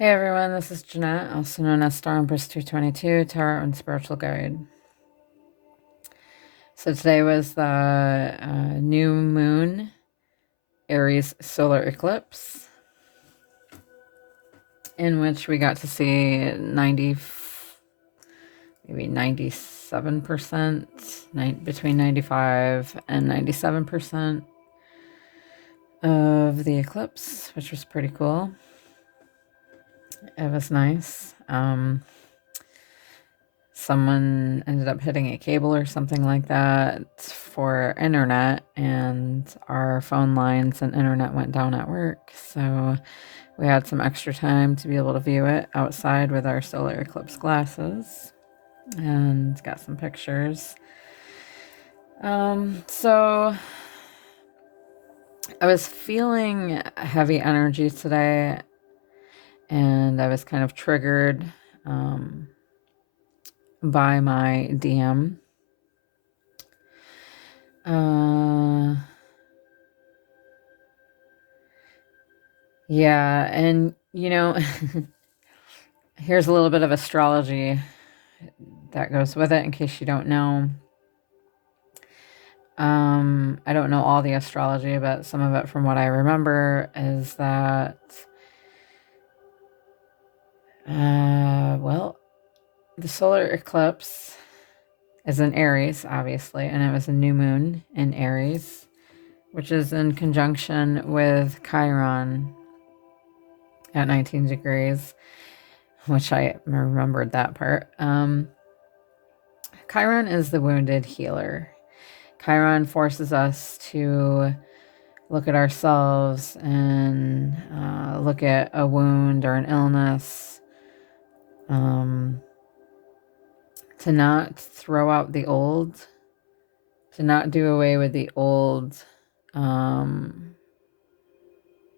Hey everyone, this is Jeanette, also known as Star Empess 222, Tarot and Spiritual Guide. So today was the new moon, Aries solar eclipse, in which we got to see maybe 97%, between 95 and 97% of the eclipse, which was pretty cool. It was nice. Someone ended up hitting a cable or something like that for internet, and our phone lines and internet went down at work. So we had some extra time to be able to view it outside with our solar eclipse glasses and got some pictures. So I was feeling heavy energy today, and I was kind of triggered by my DM. Yeah, and here's a little bit of astrology that goes with it in case you don't know. I don't know all the astrology, but some of it from what I remember is that, well, the solar eclipse is in Aries, obviously, and it was a new moon in Aries, which is in conjunction with Chiron at 19 degrees, which I remembered that part. Chiron is the wounded healer. Chiron forces us to look at ourselves and look at a wound or an illness, to not throw out the old, to not do away with the old.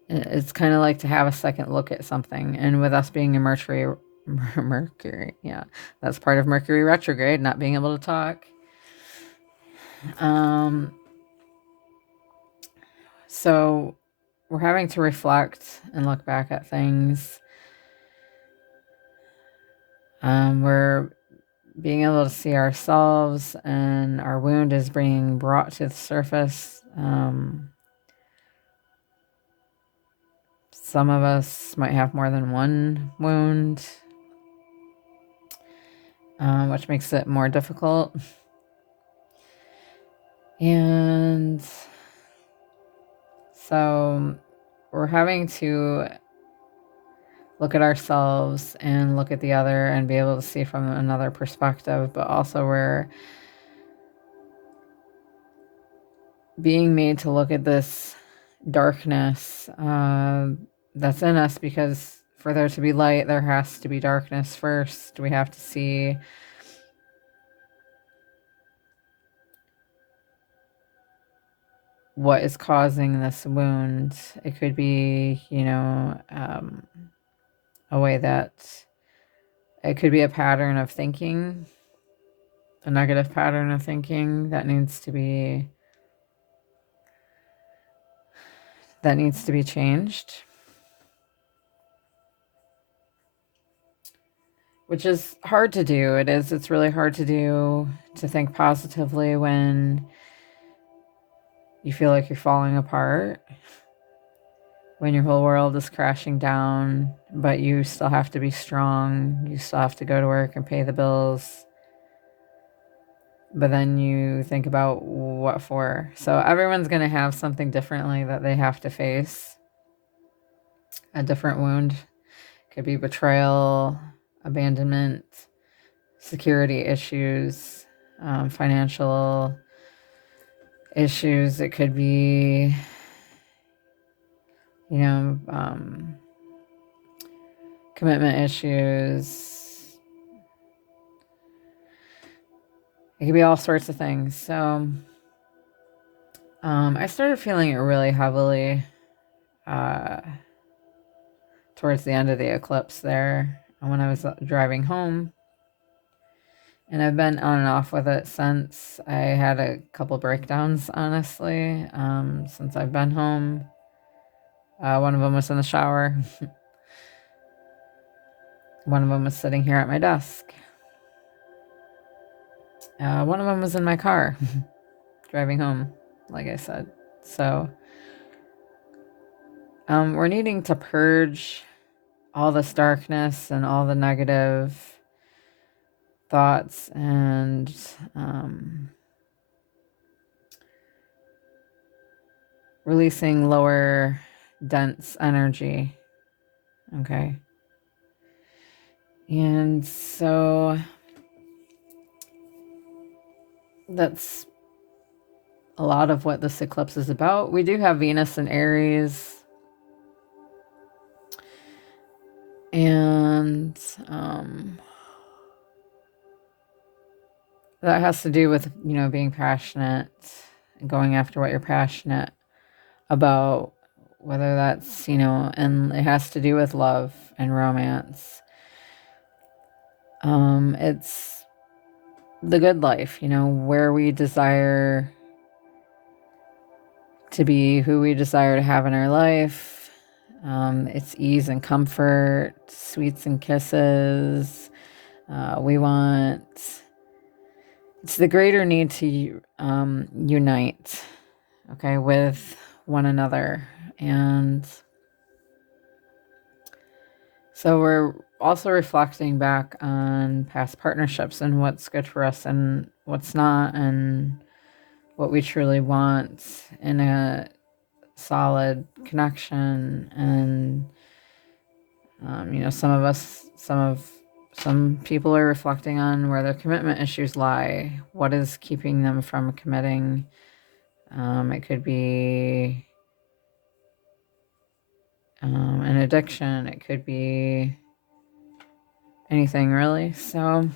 It's kind of like to have a second look at something. And with us being in Mercury, yeah, that's part of Mercury retrograde, not being able to talk. So we're having to reflect and look back at things. We're being able to see ourselves, and our wound is being brought to the surface. Some of us might have more than one wound, which makes it more difficult. And so we're having to look at ourselves and look at the other and be able to see from another perspective, but also we're being made to look at this darkness that's in us, because for there to be light, there has to be darkness first. We have to see what is causing this wound. It could be, a way that it could be a pattern of thinking, a negative pattern of thinking that needs to be changed, which is hard to do. It's really hard to do, to think positively when you feel like you're falling apart, when your whole world is crashing down, but you still have to be strong. You still have to go to work and pay the bills. But then you think about what for. So everyone's going to have something differently that they have to face. A different wound. Could be betrayal, abandonment, security issues, financial issues. It could be, commitment issues. It could be all sorts of things. So I started feeling it really heavily towards the end of the eclipse there when I was driving home. And I've been on and off with it since. I had a couple breakdowns, honestly, since I've been home. One of them was in the shower. One of them was sitting here at my desk. One of them was in my car driving home, like I said. So we're needing to purge all this darkness and all the negative thoughts and releasing lower dense energy. Okay. And so that's a lot of what this eclipse is about. We do have Venus and Aries. And that has to do with, being passionate and going after what you're passionate about, whether that's, and it has to do with love and romance. It's the good life, where we desire to be, who we desire to have in our life. It's ease and comfort, sweets and kisses. It's the greater need to unite, okay, with one another. And so we're also reflecting back on past partnerships and what's good for us and what's not, and what we truly want in a solid connection. And some people are reflecting on where their commitment issues lie. What is keeping them from committing? It could be an addiction. It could be anything, really. So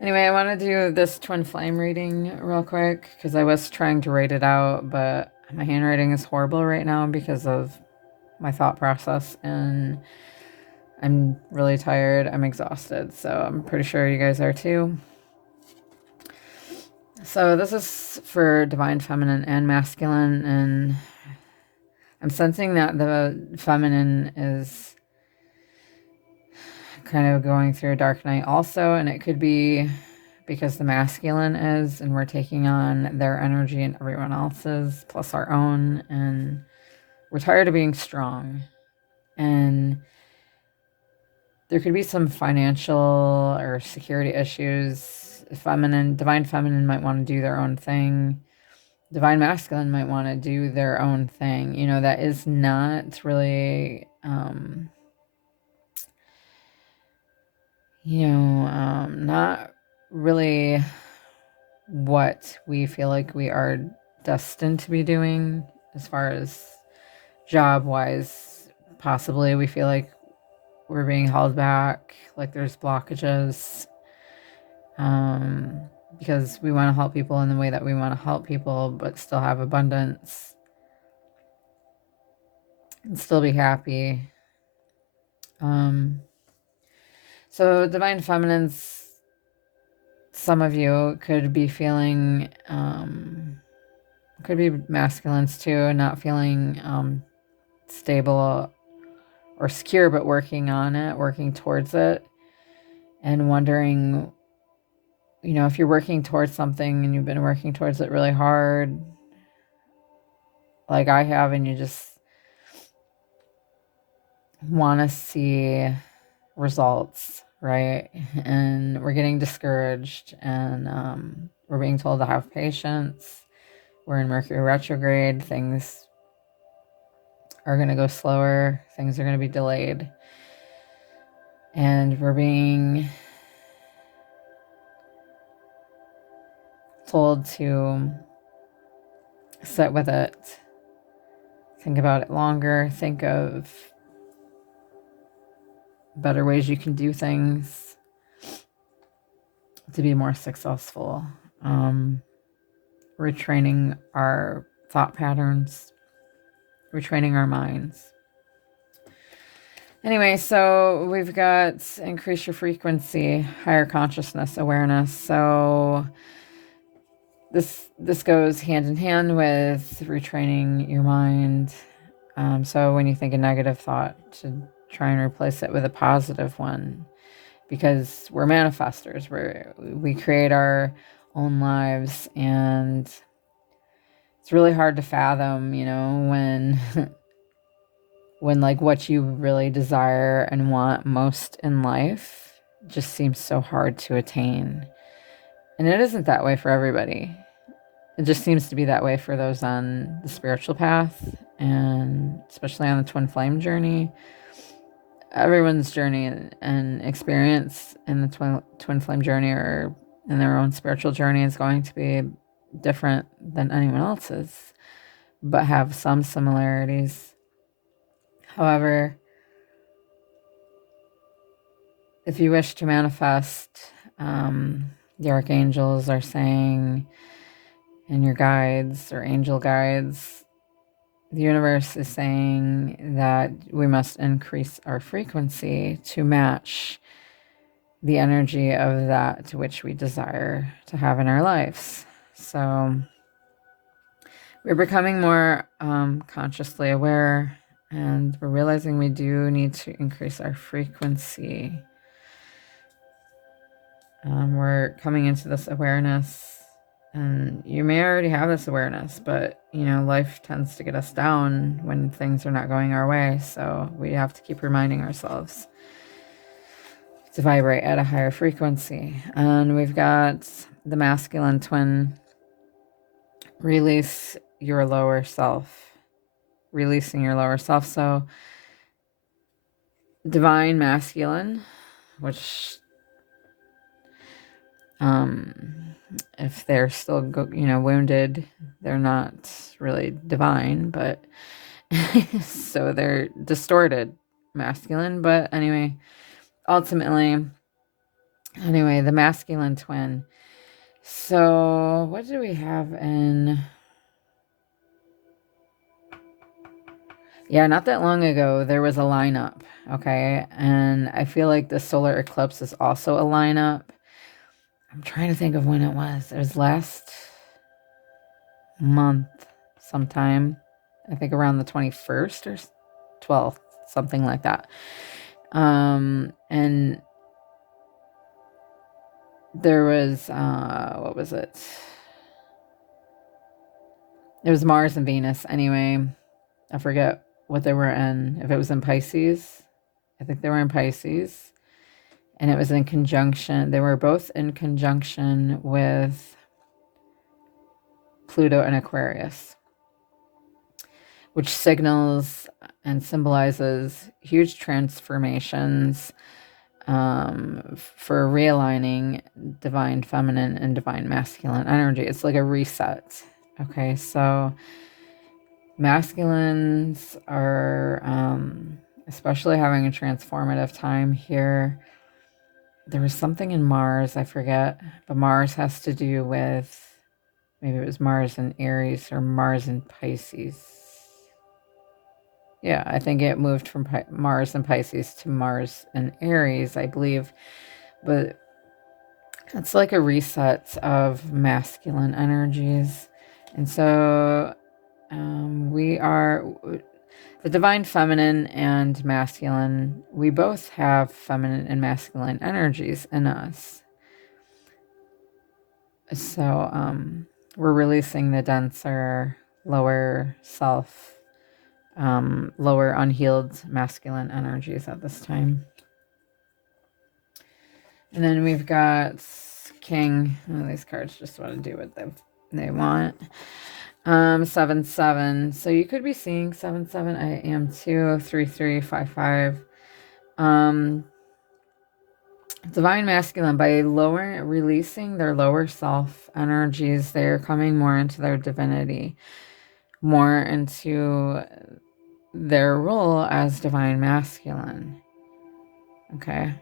anyway, I want to do this twin flame reading real quick because I was trying to write it out, but my handwriting is horrible right now because of my thought process, and I'm really tired. I'm exhausted, so I'm pretty sure you guys are too. So this is for divine feminine and masculine, and I'm sensing that the feminine is kind of going through a dark night also, and it could be because the masculine is, and we're taking on their energy and everyone else's plus our own, and we're tired of being strong. And there could be some financial or security issues. Divine feminine might want to do their own thing. Divine masculine might want to do their own thing. That is not really, not really what we feel like we are destined to be doing as far as job-wise. Possibly we feel like we're being held back, like there's blockages, because we want to help people in the way that we want to help people, but still have abundance and still be happy. So divine feminines, some of you could be feeling, could be masculines too, not feeling stable or secure, but working on it, working towards it, and wondering, if you're working towards something and you've been working towards it really hard, like I have, and you just want to see results, right? And we're getting discouraged, and we're being told to have patience. We're in Mercury retrograde. Things are going to go slower. Things are going to be delayed. And we're being told to sit with it, think about it longer, think of better ways you can do things to be more successful. Retraining our thought patterns, retraining our minds. Anyway, so we've got increase your frequency, higher consciousness, awareness. So this goes hand in hand with retraining your mind. So when you think a negative thought, to try and replace it with a positive one, because we're manifestors. We create our own lives, and it's really hard to fathom, when when like what you really desire and want most in life just seems so hard to attain. And it isn't that way for everybody. It just seems to be that way for those on the spiritual path, and especially on the twin flame journey. Everyone's journey and experience in the twin flame journey or in their own spiritual journey is going to be different than anyone else's, but have some similarities. However, if you wish to manifest, the archangels are saying, and your guides or angel guides, the universe is saying that we must increase our frequency to match the energy of that which we desire to have in our lives. So we're becoming more consciously aware, and we're realizing we do need to increase our frequency. We're coming into this awareness, and you may already have this awareness, but life tends to get us down when things are not going our way. So we have to keep reminding ourselves to vibrate at a higher frequency. And we've got the masculine twin, release your lower self, releasing your lower self. So divine masculine, which if they're still wounded, they're not really divine, but so they're distorted masculine. But ultimately, the masculine twin. So what do we have in... Yeah, not that long ago, there was a lineup, okay? And I feel like the solar eclipse is also a lineup. I'm trying to think of when it was. It was last month sometime. I think around the 21st or 12th, something like that. And there was, what was it? It was Mars and Venus. Anyway, I forget what they were in. If it was in Pisces, I think they were in Pisces. And it was in conjunction. They were both in conjunction with Pluto and Aquarius, which signals and symbolizes huge transformations for realigning divine feminine and divine masculine energy. It's like a reset. Okay, so masculines are especially having a transformative time here. There was something in Mars, I forget, but Mars has to do with, maybe it was Mars in Aries or Mars in Pisces. Yeah, I think it moved from Mars and Pisces to Mars and Aries, I believe. But it's like a reset of masculine energies. And so we are the divine feminine and masculine. We both have feminine and masculine energies in us. So we're releasing the denser, lower self, lower unhealed masculine energies at this time. And then we've got King. Oh, these cards just want to do what they want. 7-7. So you could be seeing 7-7. I am too. 3-3-5-5. Divine masculine, by releasing their lower self energies, they're coming more into their divinity, more into their role as divine masculine. Okay.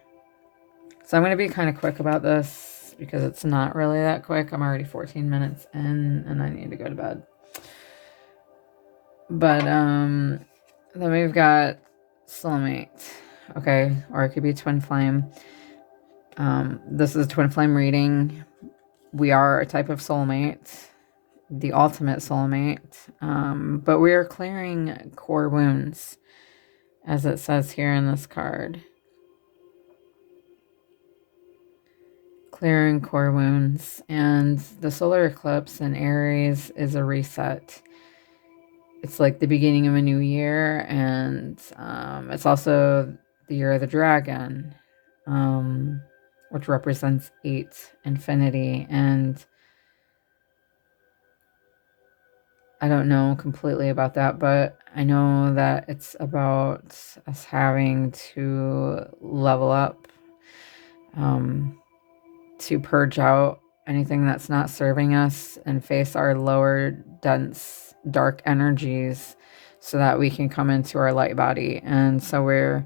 So I'm going to be kind of quick about this because it's not really that quick. I'm already 14 minutes in and I need to go to bed. But then we've got soulmate. Okay. Or it could be twin flame. This is a twin flame reading. We are a type of soulmate, the ultimate soulmate. But we are clearing core wounds. as it says here in this card. Clearing core wounds. And the solar eclipse in Aries is a reset. It's like the beginning of a new year, and it's also the year of the dragon, which represents 8, infinity. And I don't know completely about that, but I know that it's about us having to level up, to purge out anything that's not serving us and face our lower, dense, dark energies so that we can come into our light body. And so we're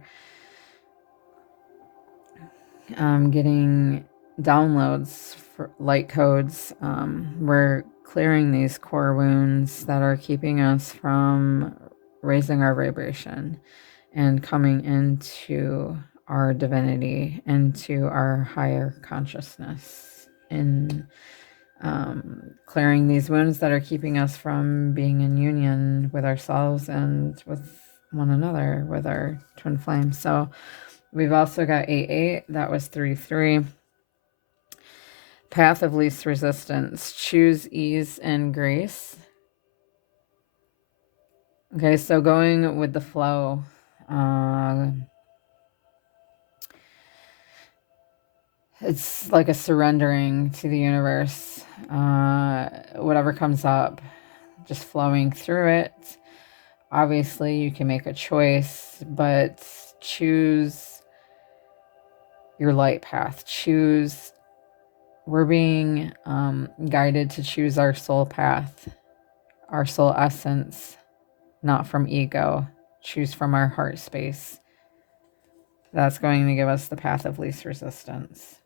getting downloads for light codes. We're clearing these core wounds that are keeping us from raising our vibration and coming into our divinity, into our higher consciousness, in clearing these wounds that are keeping us from being in union with ourselves and with one another, with our twin flames. So we've also got 8-8, that was 3-3. Path of least resistance. Choose ease and grace. Okay, so going with the flow. It's like a surrendering to the universe. Whatever comes up, just flowing through it. Obviously, you can make a choice, but choose your light path. We're being guided to choose our soul path, our soul essence, not from ego. Choose from our heart space. That's going to give us the path of least resistance.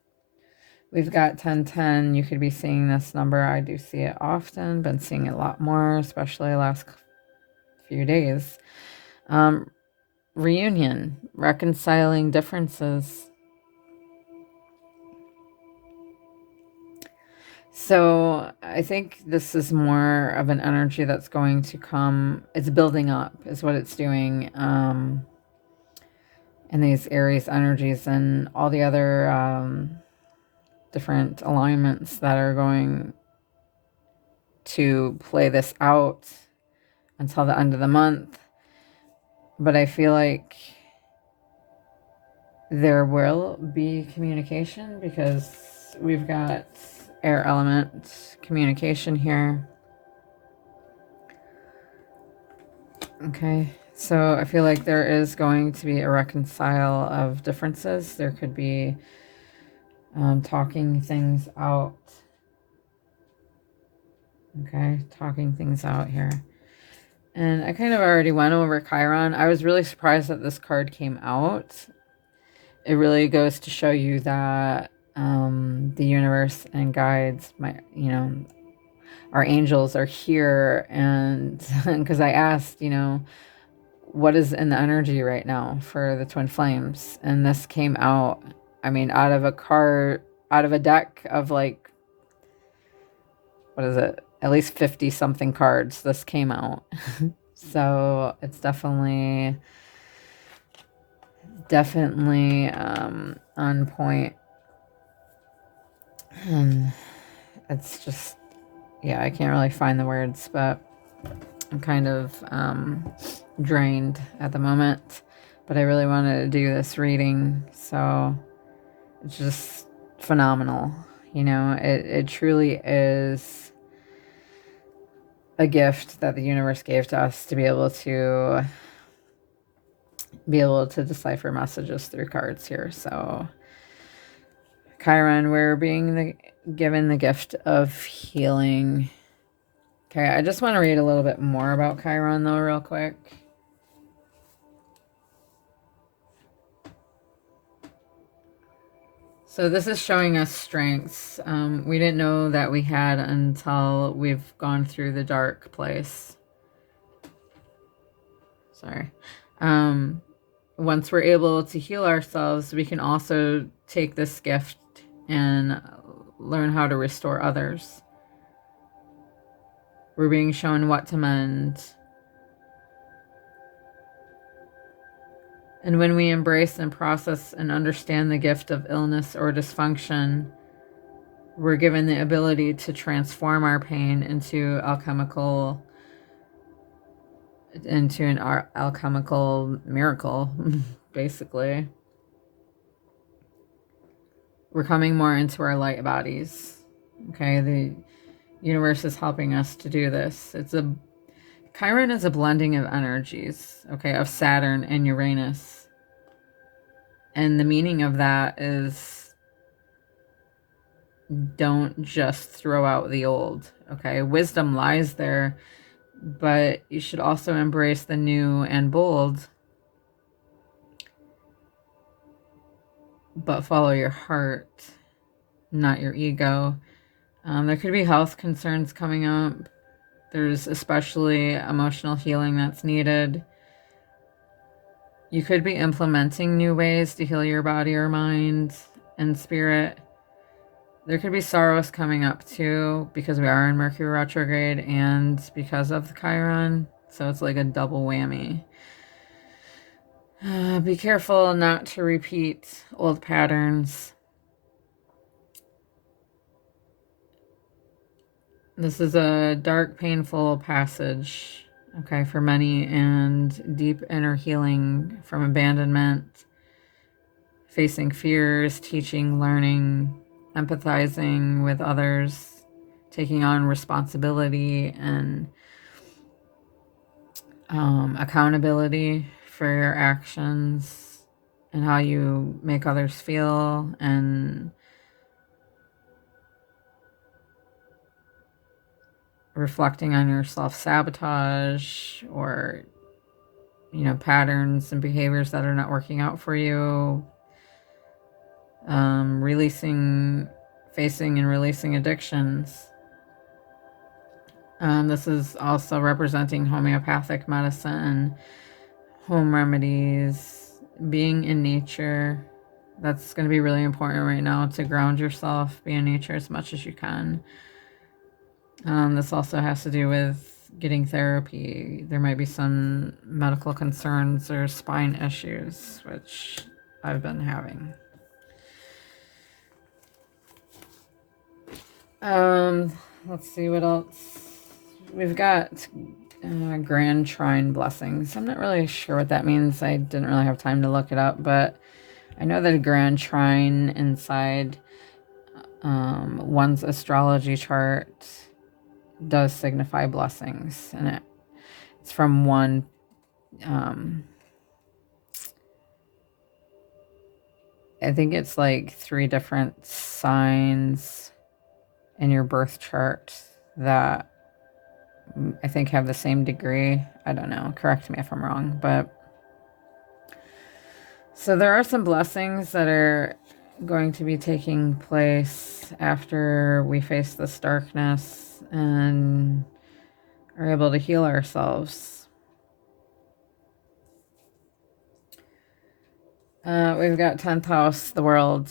We've got 1010. You could be seeing this number. I do see it often. Been seeing it a lot more, especially the last few days. Reunion, reconciling differences. So I think this is more of an energy that's going to come. It's building up is what it's doing. And these Aries energies and all the other different alignments that are going to play this out until the end of the month. But I feel like there will be communication because we've got air element communication here. Okay, so I feel like there is going to be a reconcile of differences. There could be talking things out. Okay, talking things out here. And I kind of already went over Chiron. I was really surprised that this card came out. It really goes to show you that the universe and guides, our angels are here. And because I asked, what is in the energy right now for the twin flames? And this came out, out of a deck of like, what is it? At least 50 something cards. This came out. So it's definitely on point. And it's just, yeah, I can't really find the words, but I'm kind of drained at the moment. But I really wanted to do this reading, so it's just phenomenal. It truly is a gift that the universe gave to us to be able to decipher messages through cards here. So Chiron, we're being given the gift of healing. Okay, I just want to read a little bit more about Chiron though real quick. So this is showing us strengths. We didn't know that we had until we've gone through the dark place. Sorry. Once we're able to heal ourselves, we can also take this gift and learn how to restore others. We're being shown what to mend. And when we embrace and process and understand the gift of illness or dysfunction, we're given the ability to transform our pain into an alchemical miracle, basically. We're coming more into our light bodies. Okay, the universe is helping us to do this. Chiron is a blending of energies, okay, of Saturn and Uranus. And the meaning of that is, don't just throw out the old, okay? Wisdom lies there, but you should also embrace the new and bold, but follow your heart, not your ego. There could be health concerns coming up. There's especially emotional healing that's needed. You could be implementing new ways to heal your body or mind and spirit. There could be sorrows coming up too, because we are in Mercury retrograde and because of the Chiron. So it's like a double whammy. Be careful not to repeat old patterns. This is a dark, painful passage, okay, for many, and deep inner healing from abandonment, facing fears, teaching, learning, empathizing with others, taking on responsibility and accountability for your actions and how you make others feel, and reflecting on your self-sabotage or, patterns and behaviors that are not working out for you. Facing and releasing addictions. This is also representing homeopathic medicine, home remedies, being in nature. That's going to be really important right now, to ground yourself, be in nature as much as you can. This also has to do with getting therapy. There might be some medical concerns or spine issues, which I've been having. Let's see what else. We've got Grand Trine blessings. I'm not really sure what that means. I didn't really have time to look it up, but I know that a Grand Trine inside one's astrology chart does signify blessings, and it's from one I think it's like 3 different signs in your birth chart that I think have the same degree. I don't know, correct me if I'm wrong, but so there are some blessings that are going to be taking place after we face this darkness and are able to heal ourselves. We've got 10th house, the world.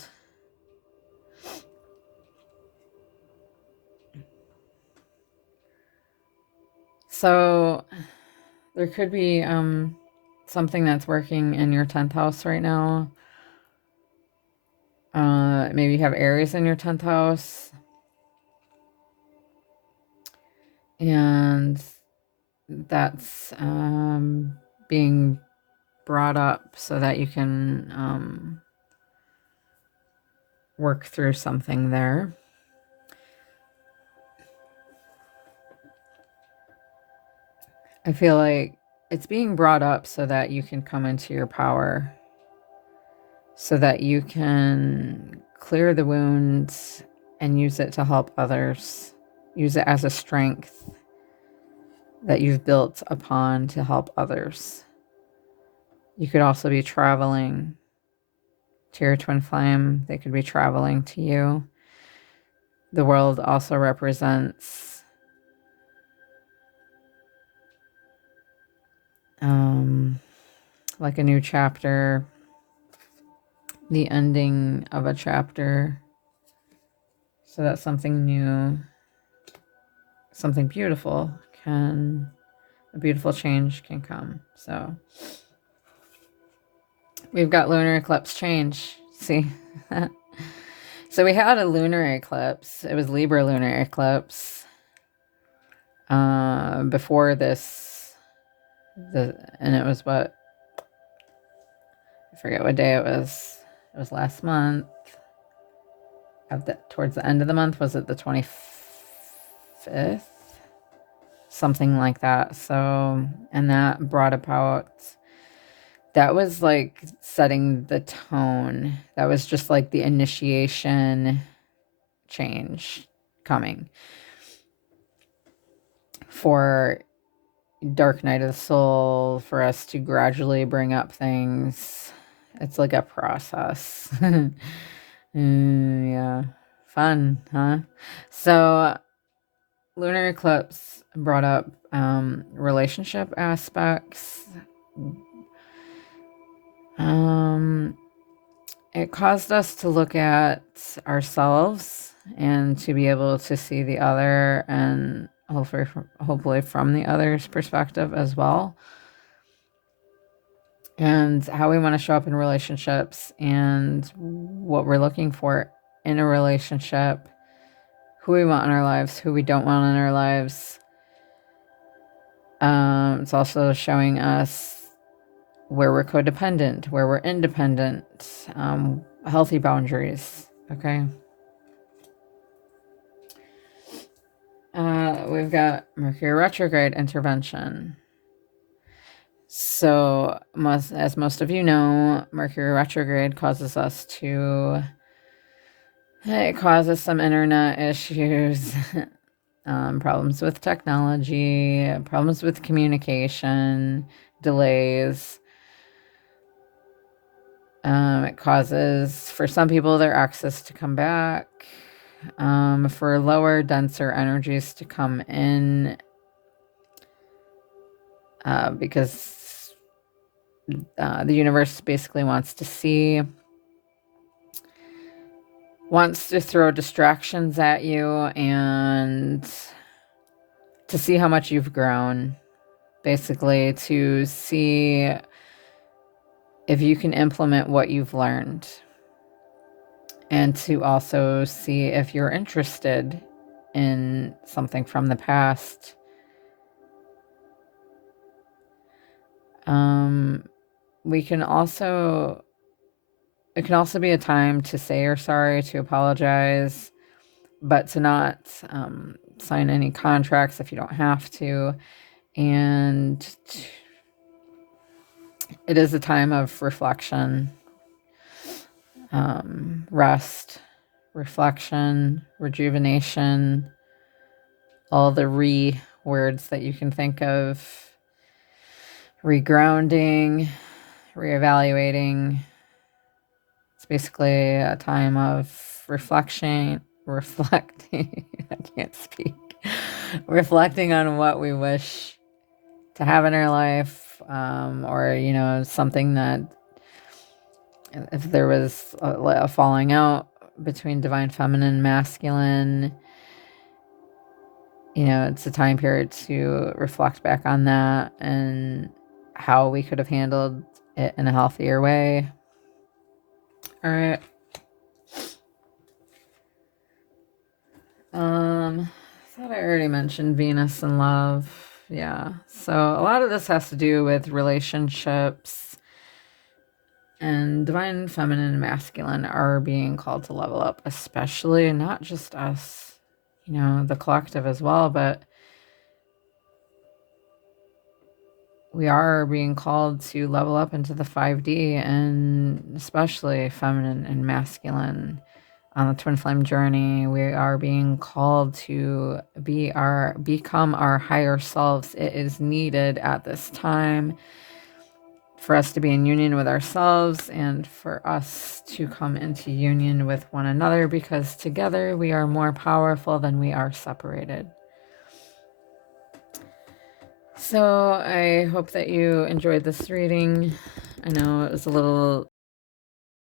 So there could be something that's working in your 10th house right now. Maybe you have Aries in your 10th house. And that's being brought up so that you can work through something there. I feel like it's being brought up so that you can come into your power, so that you can clear the wounds and use it to help others. Use it as a strength that you've built upon to help others. You could also be traveling to your twin flame. They could be traveling to you. The world also represents like a new chapter, the ending of a chapter, so that something new, something beautiful a beautiful change can come. So We've got lunar eclipse change. See? So we had a lunar eclipse. It was Libra lunar eclipse. Before this, and it was what? I forget what day it was. It was last month. Towards the end of the month, was it the 25th? Something like that. So, and that brought about, that was like setting the tone. That was just like the initiation change coming for Dark Night of the Soul, for us to gradually bring up things. It's like a process. Yeah. Fun, huh? So, lunar eclipse brought up relationship aspects. It caused us to look at ourselves and to be able to see the other, and hopefully from the other's perspective as well, and how we want to show up in relationships and what we're looking for in a relationship, who we want in our lives, who we don't want in our lives. It's also showing us where we're codependent, where we're independent, healthy boundaries, okay? We've got Mercury retrograde intervention. So, as most of you know, Mercury retrograde causes us to... It causes some internet issues, problems with technology, problems with communication, delays. It causes, for some people, their access to come back, for lower, denser energies to come in, because the universe basically wants to throw distractions at you and to see how much you've grown, basically to see if you can implement what you've learned, and to also see if you're interested in something from the past. It can also be a time to say you're sorry, to apologize, but to not sign any contracts if you don't have to. And it is a time of reflection, rest, reflection, rejuvenation, all the words that you can think of, regrounding, reevaluating. It's basically a time of reflecting. I can't speak. Reflecting on what we wish to have in our life, or something that, if there was a falling out between divine feminine and masculine, it's a time period to reflect back on that and how we could have handled it in a healthier way. All right. I thought I already mentioned Venus and love. Yeah. So a lot of this has to do with relationships, and divine feminine and masculine are being called to level up, especially not just us, the collective as well, but we are being called to level up into the 5D, and especially feminine and masculine. On the twin flame journey, we are being called to become our higher selves. It is needed at this time for us to be in union with ourselves and for us to come into union with one another, because together we are more powerful than we are separated. So I hope that you enjoyed this reading. I know it was a little